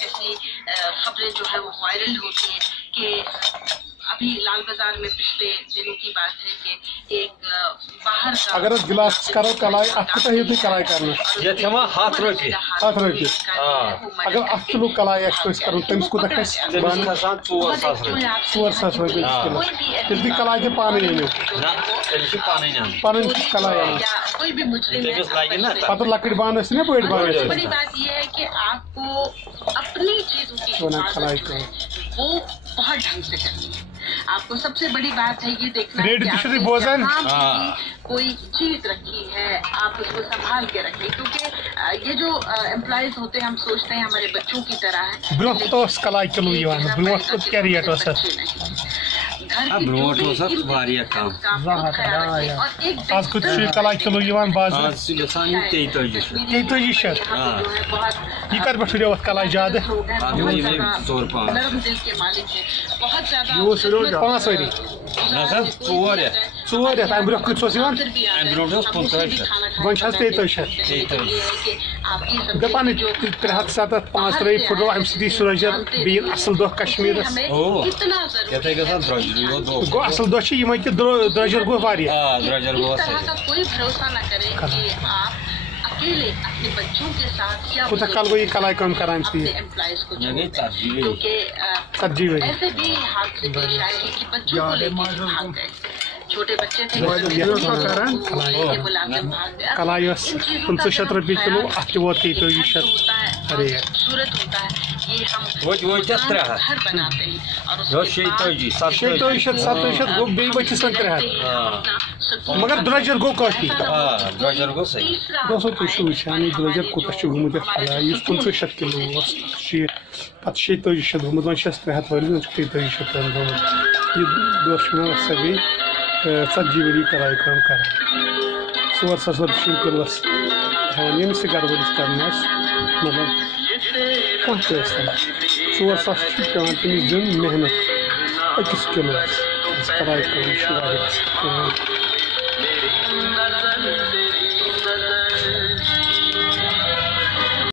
ایسی خبریں جو ہے وہ وائرل ہوتی ہیں کہ ابھی لال بازار میں پچھلے دنوں کی بات ہے کہ ایک باہر کا اگر گلاس کرو کلائی ات کوتاہ ہیٚیِو تُہۍ کلائی کرنس یہ ہما 7 رۄپیہِ 7 رۄپیہِ اگر 8 کلو کلائی آسہِ کرُن تٔمِس کوتاہ کھسہِ تٔمِس کھسان 4,000 رۄپیہِ 4,000 رۄپیہِ کلو تیٚلہِ تُہۍ کلائی تہِ پانے أنِو نہ تٔمِس چھِ پانے اَنٕنۍ پنٕنۍ کلائی أنِو کوئی بھی مجرم تٔمِس لگہِ نا پتہٕ لۄکٕٹۍ بانہٕ ٲسۍ نا بٔڑۍ بانہٕ ٲسۍ بڑی بات یہ ہے کہ آپ کو اپنی چیزوں کی حفاظت جو ہے وہ بہت ڈھنگ سے کرنی ہے. آپ کو سب سے بڑی بات ہے یہ دیکھنا ہے کہ آپ نے جہاں بھی کوئی چیز رکھی ہے آپ اس کو سنبھال کے رکھیں کیونکہ یہ جو امپلائیز ہوتے ہیں ہم سوچتے ہیں ہمارے بچوں کی طرح ہے. برونٛٹھ کلائی کلو یِوان برونٛٹھ کیٛاہ ریٹ ٲس برونٛٹھ اوس اتھ واریاہ کم آز کۭتِس چھُ یہِ کلائی کلو یِوان بازرٕ آز چھُ گژھان یہِ 43 شیٚتھ یہِ کتہِ پٮ۪ٹھ ہُریو اتھ کلائی زیادٕ 4-5 5 ؤری نہ سا 4 رٮ۪تھ 4 رٮ۪تھ امہِ برونٛہہ کۭتِس اوس یِوان امہِ برونٛٹھ اوس 45 شیٚتھ وۄنۍ چھِ آز 43 شیٚتھ دپان 370 5 ترٲیِو پھٕٹرو امہِ سۭتی سُرٲجر بیٚیہِ اصٕل دۄہ کشمیٖرس یتھے گژھان درٛۄجرٕے یوت گوٚو اصٕل دۄہ چھِ یِمے تہِ درٛۄجر گوٚو واریاہ درٛۄجر گوٚو کوئی بھروسہ نہ کرے کہ آپ اکیلے اپنے بچوں کے ساتھ یا کوٗتاہ کال گوٚو یہِ کلائی کٲم کران ژٕ امپلائیز کو مےٚ گٔے 40 ؤری کیونکہ 40 ؤری ایسے بھی حادثے پیش آئے کہ بچوں کو لے کے بھاگ گئے چھوٹے بچے تھے کلائی ٲس 25 شیٚتھ رۄپیہِ کلو اتھ تہِ ووت 43 شیٚتھ ریٹ خوبصورت ہوتا ہے یہ ہم وۄنۍ اتھ 3 ہتھ گھر بناتے ہیں اور اس یہِ اوس 46 46 شیٚتھ 47 شیٚتھ گوٚو بیٚیہِ ؤتھِس وۄنۍ 3 ہتھ مگر درٛۄجر گوٚو کٲفی درٛۄجر گوٚو صحیح دوستو تُہۍ چھِو وٕچھان یہِ درٛۄجر کوٗتاہ چھُ گوٚمُت یتھ کلائی یُس 25 شیٚتھ کلو اوس پتہٕ 46 شیٚتھ گوٚمُت وۄنۍ چھِ اَسہِ 3 ہتھ وٲلِتھ وۄنۍ چھُ 43 شیٚتھ گوٚمُت یہِ دۄہ چھُ مےٚ سا گٔے 40 ؤری کلائی کٲم کران 4,000 رۄپیہِ چھِ یِم کِلوَس ہٮ۪وان ییٚمِس تہِ گرٕ وٲلِس کران آسہِ مطلب کانٛہہ تہِ ٲسۍ 4,000 چھُ پیٚوان تٔمِس دیُن محنت أکِس کِلوٗوَس کلائی کٲم چھِ واریاہ کٲم